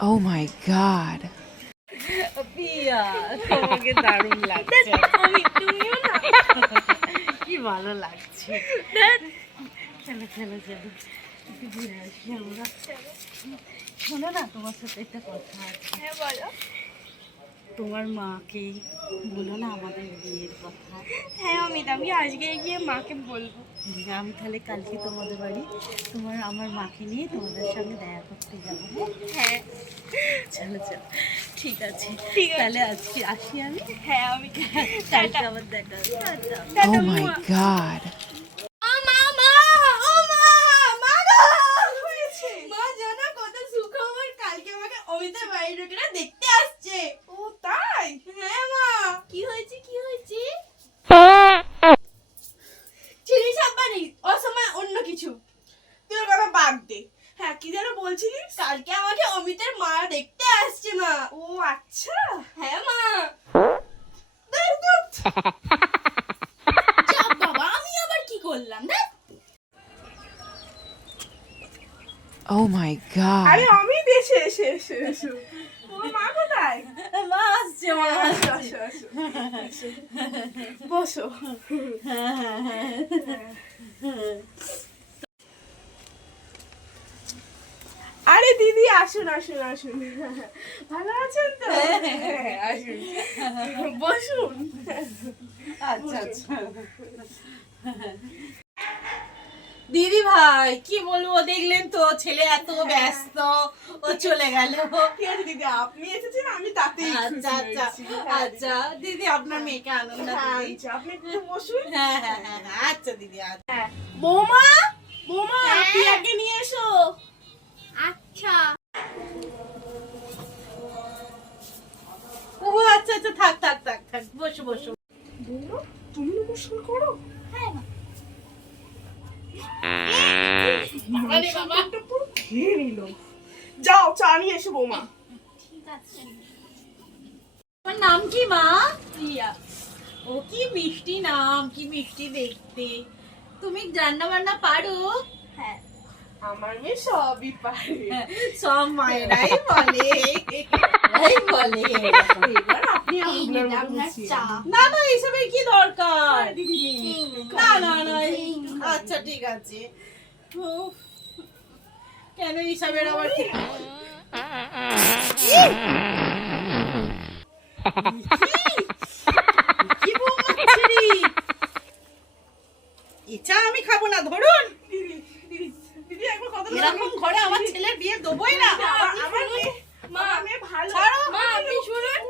Oh my god. পিয়া তোমাকে দারুণ লাগছে আমি তুমিও না কি ভালো লাগছে চলো চলো চলো ঘুরে আসি আমরা শোনো না তোমার সাথে একটা কথা আছে হ্যাঁ বলো তোমার মাকে বলো না আমাদের বিয়ের কথা হ্যাঁ অমিত আমি আজকে গিয়ে মাকে বলব আমি তাহলে কালকে তোমাদের বাড়ি তোমার আমার মাকে নিয়ে তোমাদের সঙ্গে দেখা করতে যাব হ্যাঁ চলো চলো ঠিক আছে। তাহলে আজকে আসি আমি? হ্যাঁ আমি কালকে আবার দেখা। টাটা। Oh ও মা মা দেখতে হয়েছে মা ও আচ্ছা। হ্যাঁ মা। বাবা আমি আবার কি করলাম দেখ। Oh my god. আরে অমিত এসে এসে এসে। এসো মা কোথায়? মা আসছে মা আসো আসো আসো আসো। বসো। আরে দিদি আসুন আসুন আসুন। ভালো আছেন তো? হ্যাঁ, আসুন। বসুন। আচ্ছা আচ্ছা। দিদি ভাই কি বলব দেখলেন তো ছেলে এত ব্যস্ত ও চলে গেল। ঠিক আছে দিদি? আপনি এসেছেন আমি খুশি আচ্ছা। আচ্ছা হ্যাঁ, আচ্ছা দিদি আপনার মেয়েকে আনন্দ হ্যাঁ, আচ্ছা, আপনি একটু বসুন। হ্যাঁ হ্যাঁ হ্যাঁ হ্যাঁ, আচ্ছা দিদি আচ্ছা। বৌমা বৌমা হ্যাঁ? পিয়াকে নিয়ে এসো। আচ্ছা। আচ্ছা থাক থাক থাক থাক বসো বসো। তুমি নমস্কার করো? হ্যাঁ নমস্কারটা পুরো খেয়ে নিল। যাও চা নিয়ে এসো বৌমা। ঠিক আছে। তোমার নাম কি মা? প্রিয়া। ও কি মিষ্টি নাম কি মিষ্টি দেখতে। তুমি রান্না বান্না পারো? হ্যাঁ। আমার মেয়ে সবই পারে। সব মায়েরাই বলে। এই বলে। আপনি না না এসবের কি দরকার। না না না আচ্ছা ঠিক আছে। কেন হিসাবের আবার আমি খাব না ধরুন। দিদি দিদি দিদি একবার কথা এরকম ঘরে আমার ছেলের বিয়ে দেবই না আমার আমার মেয়ে মা মেয়ে ভালো ছাড়ো। মা আপনি শুনুন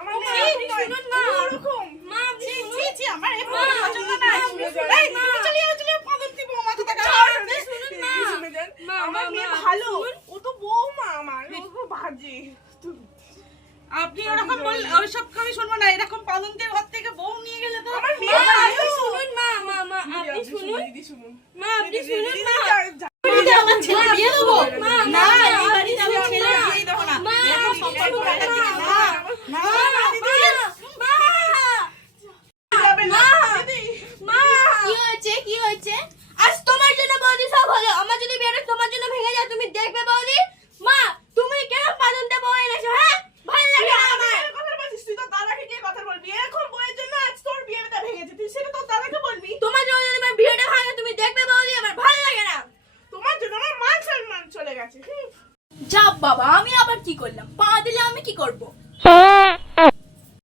আমার মেয়ে আপনি এরকম শুনুন, মা। ওরকম মা আপনি ছি, শুনুন। ছি, ছি, আমার এ মা, পছন্দ না। মা, আপনি শুনুন, এই, মা। চলে যাও, চলে যাও, পাগল তুই বৌমা কোথাকার। আপনি শুনুন, দিদি, মা। শুনে যান। মা, আমার মা, মেয়ে মা, ভালো ও তো বৌমা আমার ও তো বাজে আপনি ওরকম বল ওইসব আমি শুনব না এরকম পালনদের ঘর থেকে বউ নিয়ে গেলে তো মা, আপনি শুনুন আপনি শুনুন আপনি শুনুন না না না না মা, দিদি, মা, যাবে না, মা। দিদি। মা কি হয়েছে কি হয়েছে আজ তোমার জন্য বৌদি সব হলো আমার যদি বিয়েটা তোমার জন্য ভেঙে যায় তুমি দেখবে বৌদি মা তুমি কেন পালনতে বউ এনেছো হ্যাঁ ভালো লাগে না আমার এরকম কথা বলছিস, তুই তোর দাদাকে গিয়ে কথা বলবি। এরকম বউয়ের জন্য আজ তোর বিয়েটা ভেঙেছে। তুই সেটা তোর দাদাকে বলবি। তোমার জন্য যদি আমার বিয়েটা ভাঙে তুমি দেখবে বৌদি আমার ভালো লাগে না তোমার জন্য আমার মান যা বাবা আমি আবার কি করলাম? পা দিলে আমি কি করব?